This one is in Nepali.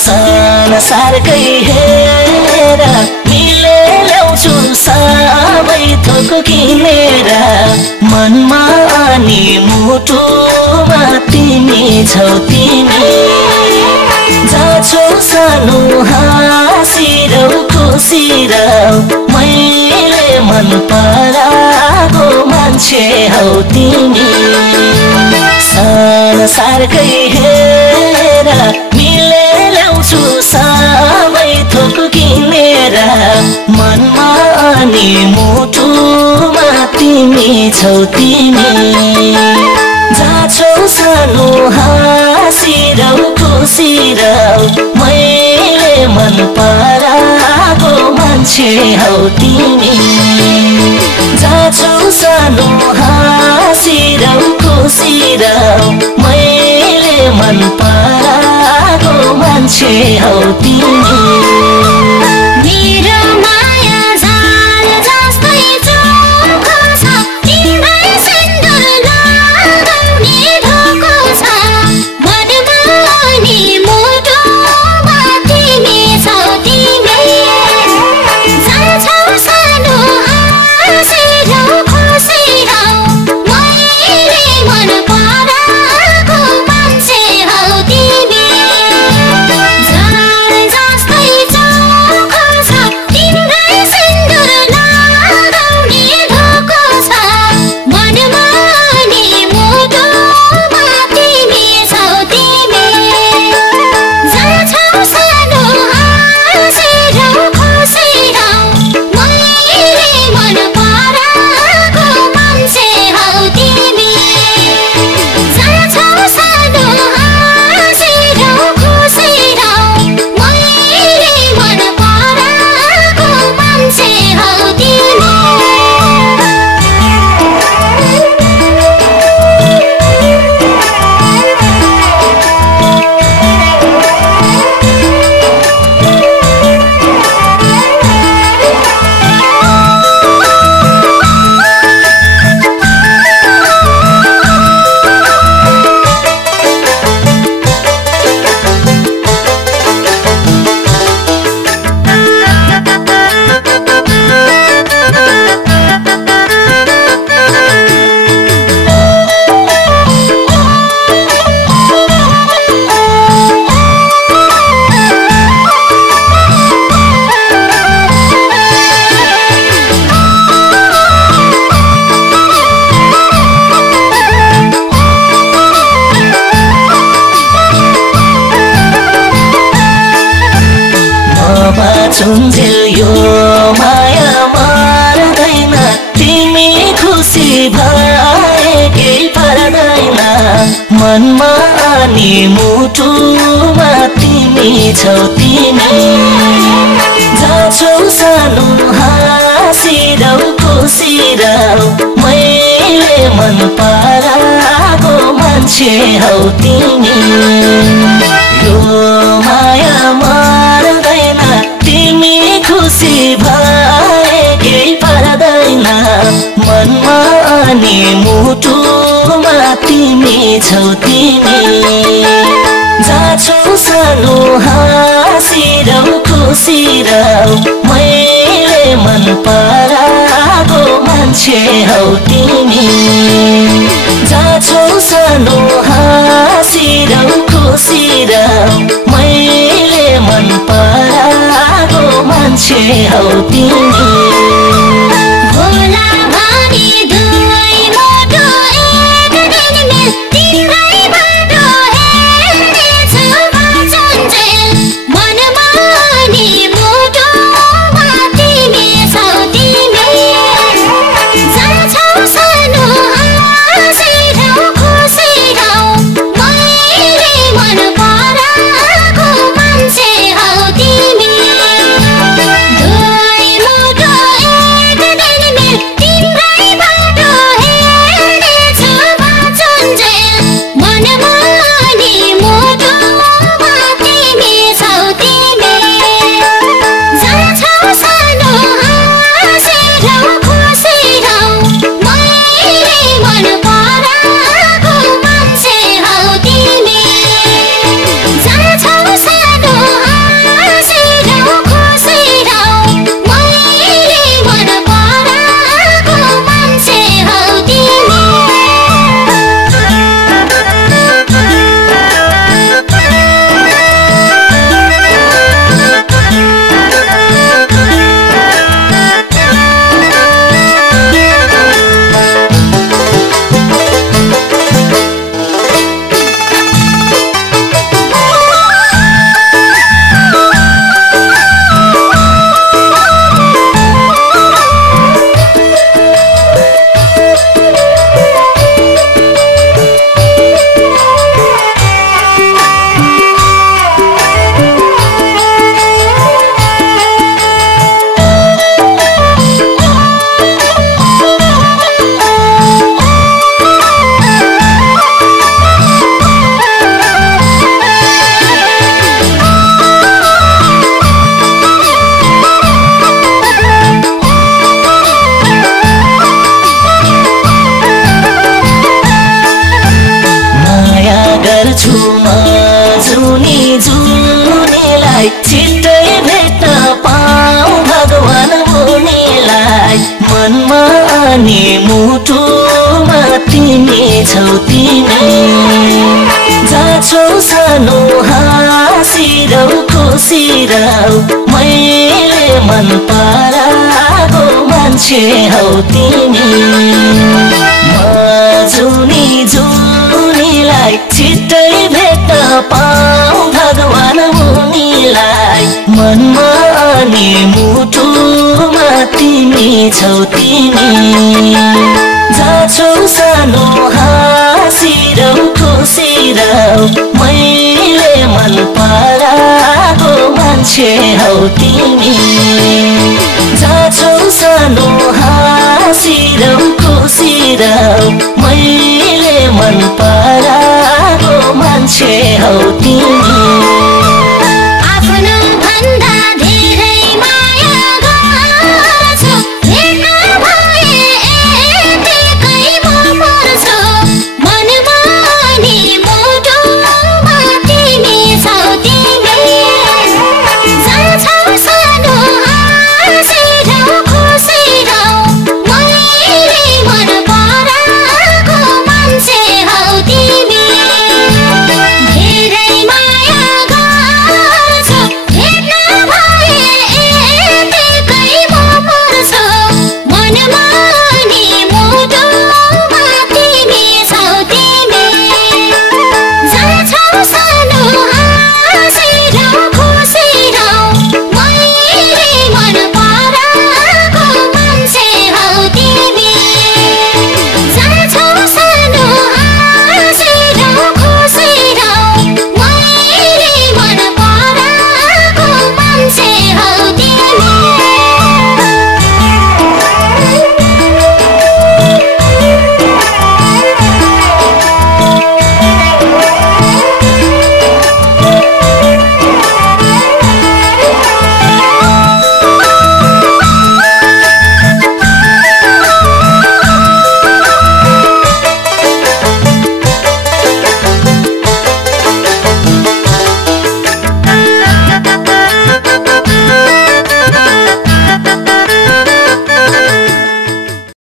संसारकै हेर मिले ल्याउँछु सबै थोक किनेर मनमा अनि मुटुमा तिमी छौ तिमी जाछौ सानो हाँसिरौ खुसिरौ मैले मन पराएको मान्छे हौ तिमी संसारकै हेर मिले ल्याउँछु सबै थोक किनेर मनमा अनि मुटुमा तिमी छौ तिमी जाछौ सानो हाँसिरौ खुसिरौ मैले मन पराएको मान्छे हौ तिमी जाछौ सानो हाँसिरौ खुसिरौ मैले मन पराएको मान्छे हौ तिमी छुन्जेल यो माया मर्दैन तिमी खुसी भए केही पर्दैन मनमा अनि मुटुमा तिमी छौ तिमी जाछौ सानो हाँसिरौ खुसिरौ मैले मन पराएको मान्छे हौ तिमी यो माया मर्दैन तिमी खुसी भए केही पर्दैन मनमा अनि मुटुमा तिमी छौ तिमी जाछौ सानो हाँसिरौ खुसिरौ मैले मन पराएको मान्छे हौ तिमी जाछौ सानो हाँसिरौ खुसिरौ मैले मन पराएको मान्छे हौ तिमी Moto मनमा अनि मुटुमा तिमी छौ तिमी जाछौ सानो हाँसिरौ खुसिरौ मैले मन पराएको मान्छे हौ तिमी जुनी जुनीलाई छिट्टै भेट्न पाऊ भगवान उनीलाई मनमा अनि मुटुमा तिमी छौ तिमी जाछौ सानो हाँसिरौ खुसिरौ मैले मन पराएको मान्छे हौ तिमी जाछौ सानो हाँसिरौ खुसिरौ मैले मन पराएको मान्छे हौ तिमी